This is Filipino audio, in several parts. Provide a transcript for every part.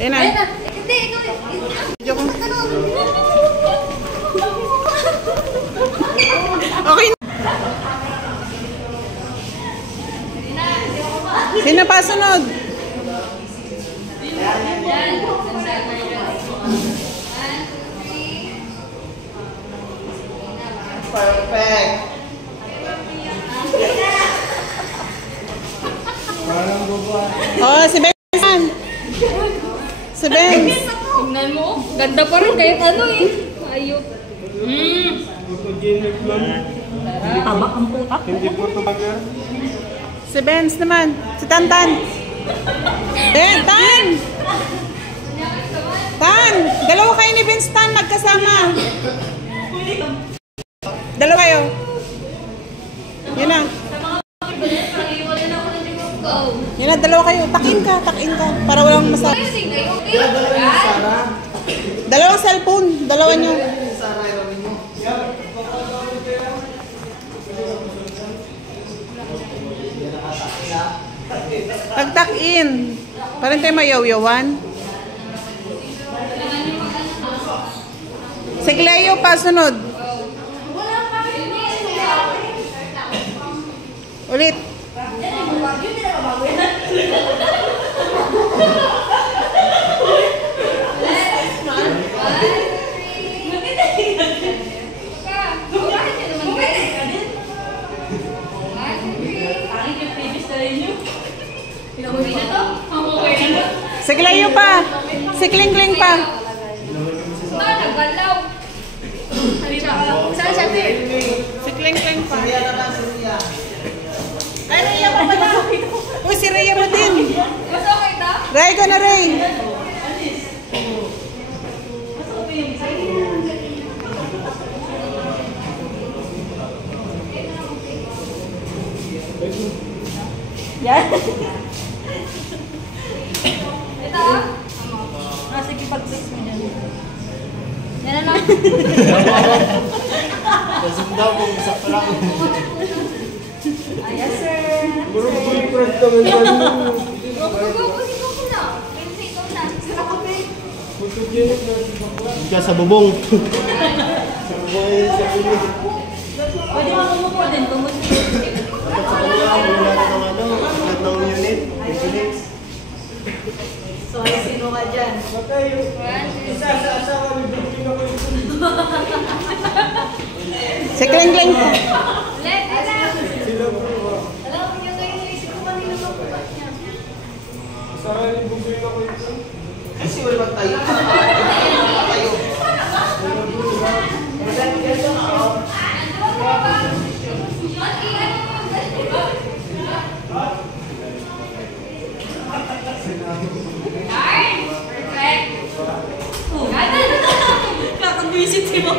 Ayan na. Ayan na. Hindi, ikaw. Video ko. Okay na. Sino pa sunod? Perfect. Oh, si Ben. Si Ben. Tingnan mo. Ganda pa rin kahit ano eh. Ayop. Tabak ang puta. Hindi po ito bagay. Si Benz naman. Si Tantan. Ben, Tan! Tan! Dalawa kayo ni Benz, Tan. Magkasama. Dalawa kayo. Yun na. Yun na, dalawa kayo. Takin ka. Para walang masama. Dalawang cellphone. Dalawa nyo. Pag-tuck-in. Parang tayo mayaw-yawan. Si Cleo pa, sunod. Ulit. Si Cleo pa. Si Kling pa. Nagalaw. Saan siya, Ter? Si Kling pa. Ay, Rhea pa pala. Uy, si Rhea mo din. Mas okay ta? Ray ka na, Ray. Yan. Ito ah. Sige, pag-fix mo dyan. Yan na lang. Nasum daw kung isa pa lang. Yes, sir. Bro-boyfriend ka man ba? Go na. Ikaw na. Photogenic na si Bakla. Hindi ka sa bubong. Sa bubong yun sa bubong. Pwede mo kumupo din. Dapat sa kanila, wala na ng ano, lahat ng unit. Units. So, sino ka dyan? Isa sa asawa ni Bukina ko ito. Si Kling pa. Let it out. Sila bro. Alam mo yung naisip ko kanina magpupat niya. Asawa ni Bukina ko ito. Kasi wala tayo. Tayo. Kakag-visit si mo.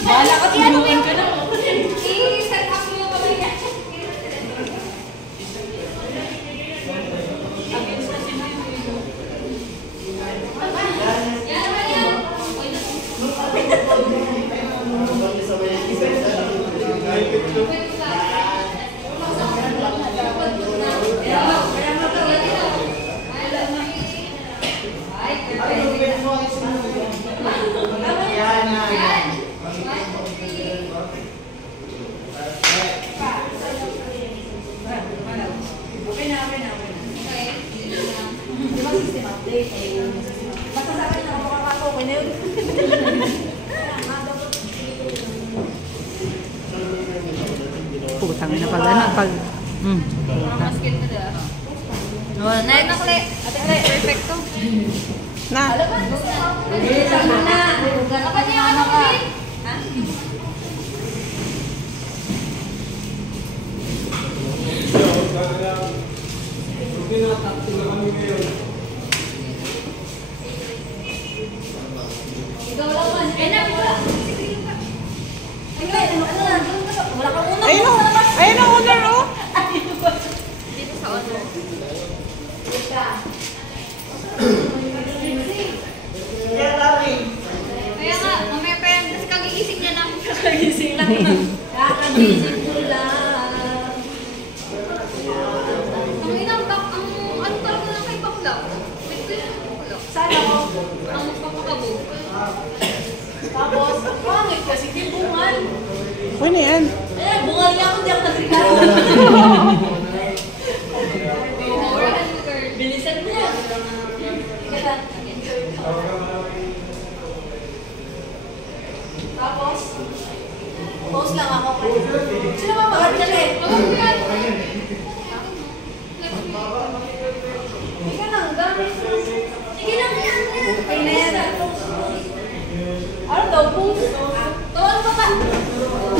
Bahala ka, sinukan ka na. I-set up mo kami yan. Putang na pag ano, pag... Maskin na da. Naik na kule. Ate kule, perfecto. Na. Sama na. Apa niya ano ka? Ha? Ikaw lang man. Kaya na. Wala kang una. Ayun o. Ayun o, owner o. Dito sa honor. Kaya nga, mamaya pa yan. Kasi kagigising niya lang. Kagigising lang. Kakagising ko lang. Okay na yan. Ayan, bungal niya ako, di ako nagregalo. Bilisan mo yan. Tapos, post lang ako. Sino ba mag-archali? Sige lang, gamit. Sige lang, yan. Okay na yan. Ano daw, post? Tawag pa ba?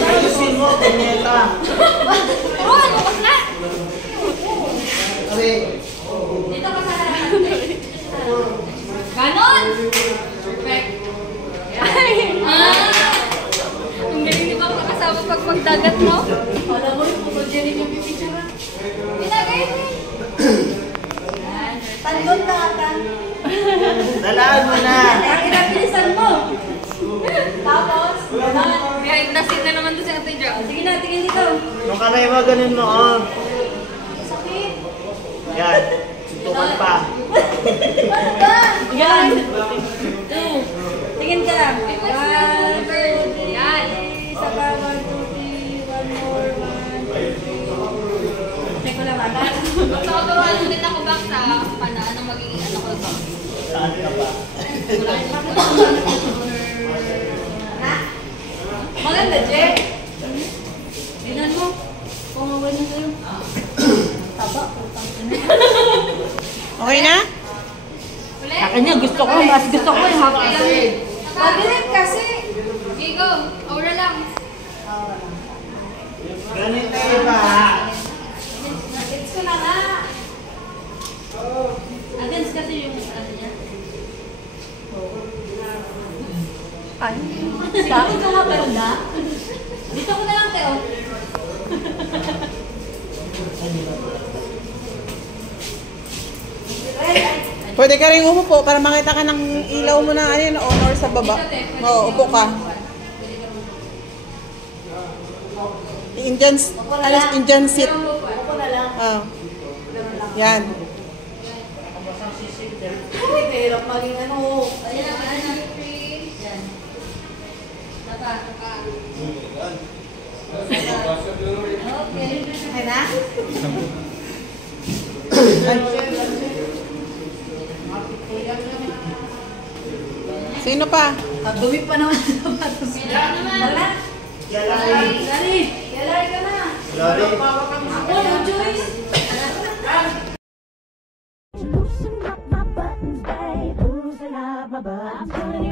Ayusin mo, punyeta. Tawag, bukas na. Ari. Dito ka sa harapan. Ganon! Perfect. Ang galing ni Bang kasama pag magdagat, no? Alam mo, yung photogenic yung pipicture. Pinagay mo. Tanggol na ata. Dalaan mo na. Ang inabilisan mo. Tapos, ganon. Behind the scene na naman doon si Ate Jo. Sige na, tingin dito. Nung kanay mo, ganun mo, oh. Sakit. Yan. Suntukan pa. Ano ba? Yan. Two. Tingin ka lang. One, two, three. Yan. Isa pa. One, two, three. One more. One, two, three. Check ko lang ata. Magkakaturuan ulit ako back sa anong magiging ano ko ba? Saan ka ba? Maganda, Je. Tingnan mo. Kung mawala na sa'yo. Taba. Okay na? Ulit? Akin niya, gusto ko. Mas gusto ko yung happy. Mabilis kasi. Okay, go. Aura lang. Ganito ba? Gets ko na nga. Against kasi yung ano niya. Ay. Bakit ka maganda? Dito ko na lang, Teo. Pwede ka rin umupo para makita ka ng ilaw mo na ano yun, honor sa baba. Oo, upo ka. Indian, Indian seat. Ako na lang. Ah. Yan. Uy, pero maging ano. Ayan ang ano. Yan. Tapa. Okay. Okay na? Sino pa? Dumi pa naman sa sapatos. Wala. Yalari. Lari. Lari ka na. Yalari. Ako, no choice. Loosen up my buttons, babe. Loosen up my buttons.